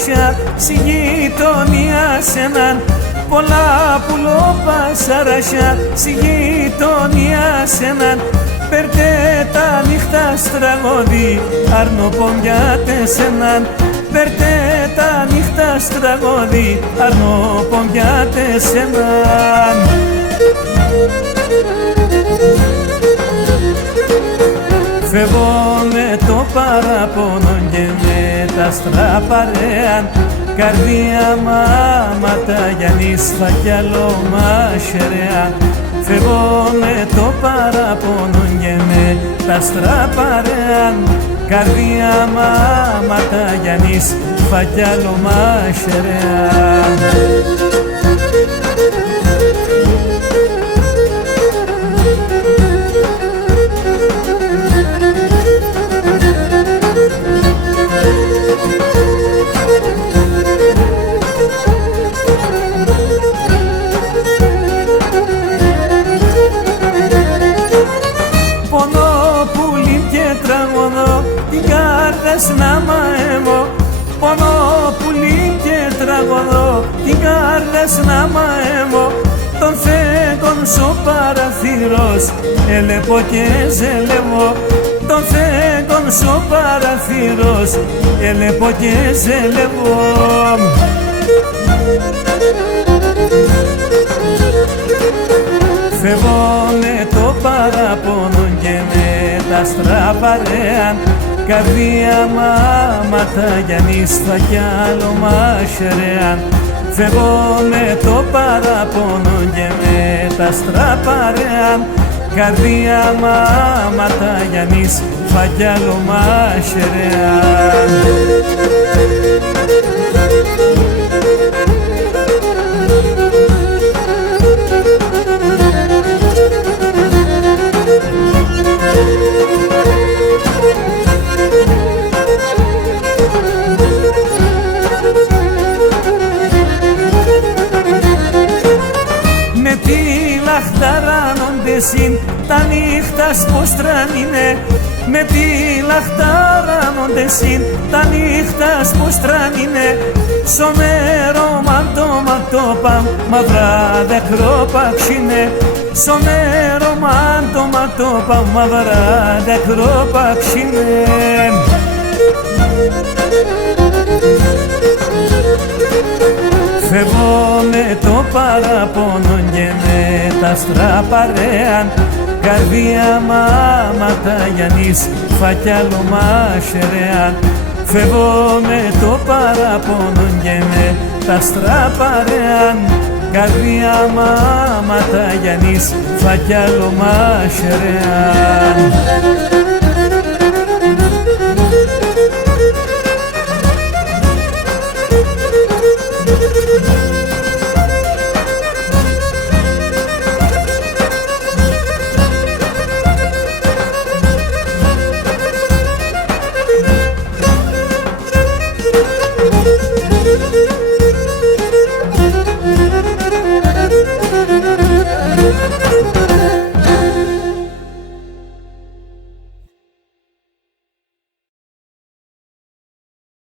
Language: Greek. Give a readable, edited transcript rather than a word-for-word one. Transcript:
Σαρασιά, στη γειτονιά σ' έναν πολλά πουλόπα Σαρασιά, στη γειτονιά σ' έναν Περτέ τα νύχτα στραγωδί, αρνοπομιάτε σ' έναν Περτέ τα νύχτα στραγωδί, αρνοπομιάτε σ' έναν. Φεύγω με το παραπονό και με τα άστρα παρέαν, καρδία μάματα Γιάννης φακιαλό μαχαιρέα. Φεύγω με το παραπονό και με τα άστρα παρέαν, καρδία μάματα Γιάννης φακιαλό μαχαιρέα. Την κάρδες να μαεύω, πονώ πουλί και τραγωδώ, την κάρδες να μαεύω, τον φέγγον σου παραθύρος, ελεπώ και ζελεύω, τον φέγγον σου παραθύρος, ελεπώ και ζελεύω. Φεύγω με το παραπονό και με τα άστρα παρέαν, καρδία μάματα Γιάννης φακιαλό μαχαιρέαν. Φεύγω με το παραπονό και με τα άστρα παρέαν, καρδία μάματα Γιάννης φακιαλό μαχαιρέαν. Συν τα νύχτα σπόστραν είναι, με τη λαχταράνονται συν τα νύχτα σπόστραν είναι, σομέρο μαντό παμ μαυρά δεκρόπαξινε, σομέρο μαντό παμ μαυρά δεκρόπαξινε. Φεύγω με το παραπονό και με τα άστρα παρέαν, καρδία μάματα Γιάννης φακιαλό μαχαιρέαν. Φεύγω με το παραπονό και με τα άστρα παρέαν, καρδία μάματα Γιάννης φακιαλό μαχαιρέαν.